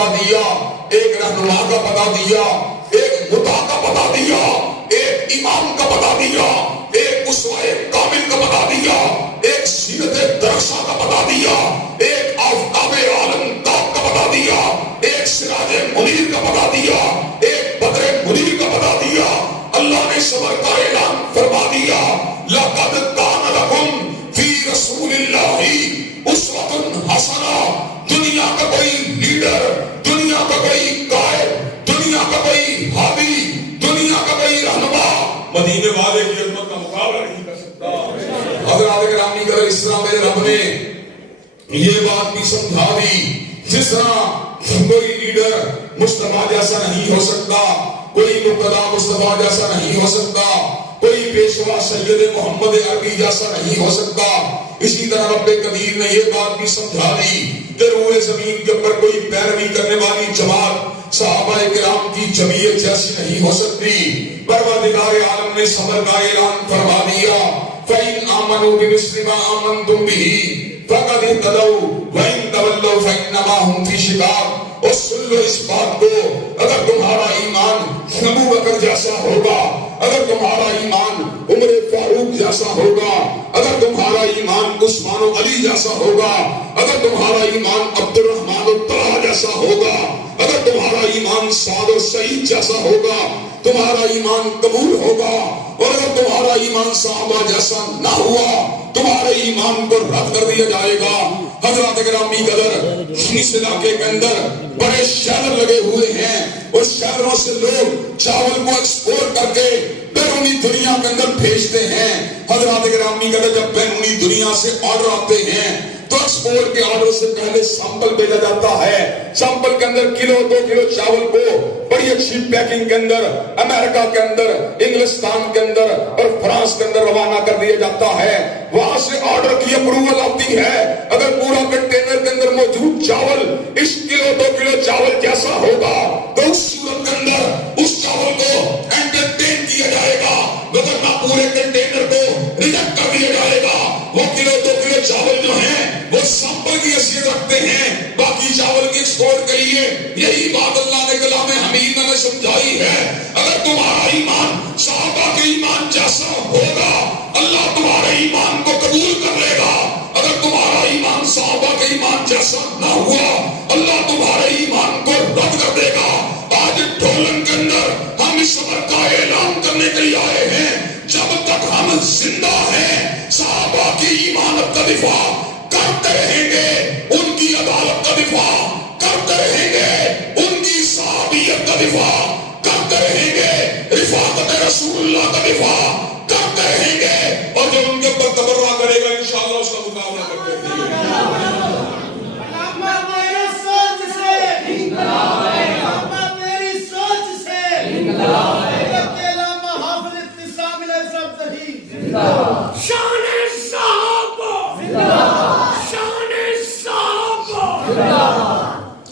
بتا دیا، ایک رہنما کا بتا دیا، ایک مطاع کا بتا دیا، ایک امام کا بتا دیا، ایک اسوہ کامل کا بتا دیا، ایک سیرت درخشاں کا بتا دیا، ایک آفتاب عالم تاب کا بتا دیا، ایک سراج منیر کا بتا دیا، ایک بدر منیر کا بتا دیا۔ اللہ نے صبر کا اعلان فرما دیا، لَقَدْ كَانَ لَكُمْ فِي رَسُولِ اللَّهِ أُسْوَةٌ حَسَنَةٌ۔ دنیا کا کوئی لیڈر، دنیا کا کوئی قائد، دنیا کا کوئی ہادی، دنیا کا کوئی رہنما مدینے والے کی عظمت کا مقابلہ نہیں کر سکتا۔ حضرات گرامی کا اس طرح میرے رب نے یہ بات بھی سمجھا دی، جس طرح کوئی لیڈر مصطفیٰ جیسا نہیں ہو سکتا، کوئی مقتدی مصطفیٰ جیسا نہیں ہو سکتا، کوئی پیشوا سید محمد عربی جیسا نہیں ہو سکتا، اسی طرح رب قدیر نے یہ بات بھی سمجھا دی کہ روح زمین کے اوپر کوئی پیروی کرنے والی جماعت صحابہ کرام کی جمعیت جیسی نہیں ہو سکتی۔ پروردگار عالم نے صبر کا اعلان فرما دیا، فَإِنْ آمَنُوا بِمِثْلِ مَا آمَنْتُمْ بِهِ فَقَدِ اهْتَدَوْا وَإِنْ تَوَلَّوْا فَإِنَّمَا هُمْ فِي شِقَاقٍ۔ اور سن لو اس بات کو، اگر تمہارا ایمان ابو بکر جیسا ہوگا، اگر تمہارا ایمان عمر فاروق جیسا ہوگا، اگر تمہارا ایمان عثمان و علی جیسا ہوگا، اگر تمہارا ایمان عبد الرحمن و طلحہ جیسا ہوگا، اگر تمہارا ایمان سعد و سعید جیسا ہوگا، تمہارا ایمان قبول ہوگا، اور اگر تمہارا ایمان صحابہ جیسا نہ ہوا، تمہارے ایمان کو رد کر دیا جائے گا۔ حضرات گرامی قدر، اس علاقے کے اندر بڑے شیلر لگے ہوئے ہیں، اور شیلروں سے لوگ چاول کو ایکسپورٹ کر کے بیرونی دنیا کے اندر بھیجتے ہیں۔ حضرات گرامی قدر، جب بیرونی دنیا سے آرڈر آتے ہیں تو ایکسپورٹ کے آرڈر سے پہلے سیمپل بھیجا جاتا ہے، سیمپل کے اندر کلو 2 کلو چاول کو بڑی اچھی پیکنگ کے اندر امریکہ کے اندر، انگلستان کے اندر اور فرانس کے اندر روانہ کر دیا جاتا ہے۔ وہاں سے آرڈر کی اپروول آتی ہے، اگر پورا کنٹینر کے اندر موجود چاول اس کلو 2 کلو چاول جیسا ہوگا تو اس صورت کے اندر اس چاول کو انٹرٹین کیا جائے گا، وگرنہ پورے کنٹینر کو ریجیکٹ کر دیا جائے گا۔ وہ کلو 2 کلو چاول جو ہیں وہ سیمپل کی حیثیت رکھتے ہیں، باقی چاول کی ایکسپورٹ کے لیے۔ یہی بات اللہ نے کلام حمید میں سمجھائی ہے، اگر تمہارا ایمان صحابہ کے ایمان جیسا ہوگا اللہ تمہارے ایمان کو قبول کر لے گا، اگر تمہارا ایمان صحابہ کے ایمان جیسا نہ ہوا اللہ تمہارے ایمان کو رد کر دے گا۔ آج ڈھولن کے اندر ہم اس صبر کا اعلان کرنے کے لیے آئے ہیں، جب تک ہم زندہ ہیں صحابہ کی ایمانت کا دفاع کرتے رہیں گے، ان کی عدالت کا دفاع کرتے رہیں گے، ان کی صحابیت کا دفاع کرتے رہیں گے، رفاقت رسول اللہ کا دفاع کرتے رہیں گے، اور جو ان کے اوپر تبرہ کرے گا انشاءاللہ اس کا مقابلہ کرتے رہیں گے۔ شان صحابہ، شان صحابہ۔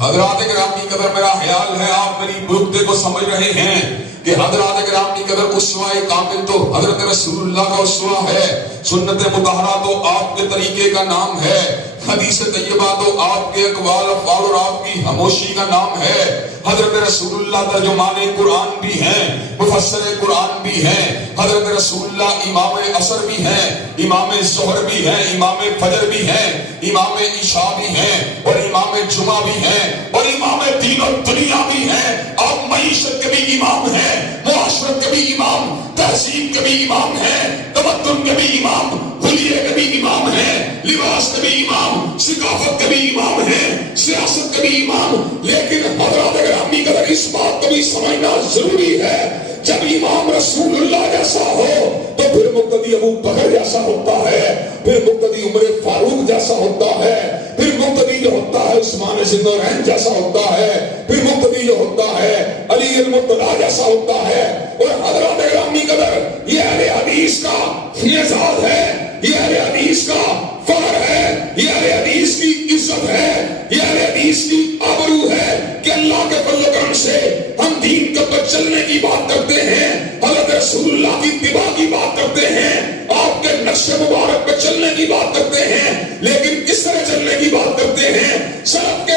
حضرات گرامی قدر، میرا خیال ہے آپ میری نقطے کو سمجھ رہے ہیں کہ حضرات گرامی قدر اسوہ کامل تو حضرت رسول اللہ کا اسوہ ہے، سنت مطہرہ تو آپ کے طریقے کا نام ہے، حدیث طیبہ تو آپ کے اقوال افعال اور آپ کی خاموشی کا نام ہے۔ حضرت رسول اللہ ترجمان قرآن بھی ہیں، مفسر قرآن بھی ہیں، حضرت رسول اللہ امام عصر بھی ہیں، امام ظہر بھی ہیں، امام فجر بھی ہیں، امام عشاء بھی ہیں، اور امام جمعہ بھی ہیں، اور امام دین و دنیا بھی ہیں۔ آپ معیشت کے بھی امام ہیں، معاشرت کے بھی امام، تہذیب کے بھی امام ہیں، تمدن کے بھی امام، حلیے کے بھی امام ہیں، لباس کے بھی امام، ثقافت کے بھی امام ہیں، سیاست کے بھی امام۔ لیکن حضرات گرامی قدر، اس بات کو بھی سمجھنا ضروری ہے، جب امام رسول اللہ جیسا ہو تو پھر مقتدی ابو بکر جیسا ہوتا ہے، پھر مقتدی عمر فاروق جیسا ہوتا ہے، پھر مقتدی جو ہوتا ہے عثمان ذوالنورین جیسا ہوتا ہے، پھر مقتدی جو ہوتا ہے علی المرتضیٰ جیسا ہوتا ہے۔ اور حضرات گرامی قدر، یہ اہل حدیث کا اعزاز ہے، یہ اہل حدیث کا فخر ہے، یہ اہل حدیث کی عزت ہے، یہ اہل حدیث کی آبرو ہے کہ اللہ کے فضل و کرم سے ہم دین کے پر چلنے کی بات کرتے ہیں، حضرت رسول اللہ کی اتباع کی بات کرتے ہیں، آپ کے نقش مبارک پہ چلنے کی بات کرتے ہیں، لیکن کس طرح چلنے کی بات کرتے ہیں؟ سلف کے